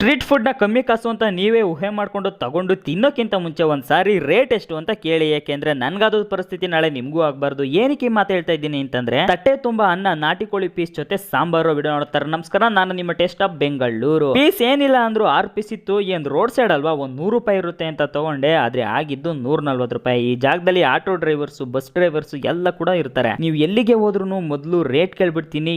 Street ಫುಡ್ನ ಕಮ್ಮಿ ಕಾಸು ಅಂತ ನೀವೇ ಊಹೆ ಮಾಡಿಕೊಂಡು ತಗೊಂಡು ತಿನ್ನೋಕ್ಕಿಂತ ಮುಂಚೆ ಒಂದು ಸಾರಿ ರೇಟ್ ಎಷ್ಟು ಅಂತ ಕೇಳಿ ಯಾಕೆಂದ್ರೆ ನನ್ಗಾದ ಪರಿಸ್ಥಿತಿ ನಾಳೆ ನಿಮಗೂ ಆಗಬಾರ್ದು. ಏನಕ್ಕೆ ಮಾತು ಹೇಳ್ತಾ ಇದ್ದೀನಿ ಅಂತಂದ್ರೆ, ತಟ್ಟೆ ತುಂಬಾ ಅನ್ನ, ನಾಟಿ ಕೋಳಿ ಪೀಸ್ ಜೊತೆ ಸಾಂಬಾರು ವಿಡಿಯೋ ನೋಡ್ತಾರೆ. ನಮಸ್ಕಾರ, ನಾನು ನಿಮ್ಮ ಟೇಸ್ಟ್ ಆಫ್ ಬೆಂಗಳೂರು. ಪೀಸ್ ಏನಿಲ್ಲ ಅಂದ್ರು ಆರು ಪೀಸ್ ಇತ್ತು, ಏನ್ ರೋಡ್ ಸೈಡ್ ಅಲ್ವಾ, ಒಂದ್ ನೂರು ರೂಪಾಯಿ ಇರುತ್ತೆ ಅಂತ ತಗೊಂಡೆ. ಆದ್ರೆ ಆಗಿದ್ದು ನೂರ ನಲ್ವತ್ತು ರೂಪಾಯಿ. ಈ ಜಾಗದಲ್ಲಿ ಆಟೋ ಡ್ರೈವರ್ಸ್, ಬಸ್ ಡ್ರೈವರ್ಸ್ ಎಲ್ಲ ಕೂಡ ಇರ್ತಾರೆ. ನೀವು ಎಲ್ಲಿಗೆ ಹೋದ್ರು ಮೊದಲು ರೇಟ್ ಕೇಳ್ಬಿಡ್ತೀನಿ.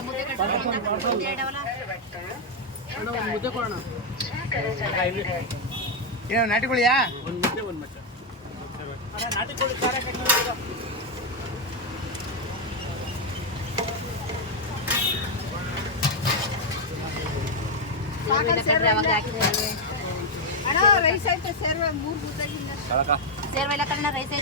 ಕೋಳಿಯಾ ಅಣ್ಣ ರೈಸ್ ಐತೆ ಸೇರ್ವೆ ಮೂರು ಮುದ್ದಾಗಿಲ್ಲ ಕಣ್ಣ ರೈಸ್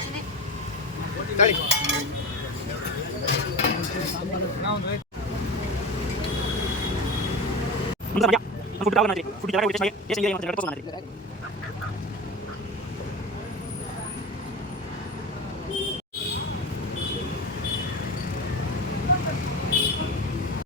ముందు సమయ ఫుడ్ కావాలి ఫుడ్ కావాలి చేసి చేసి ఏమంటారు కట్టుకోవాలి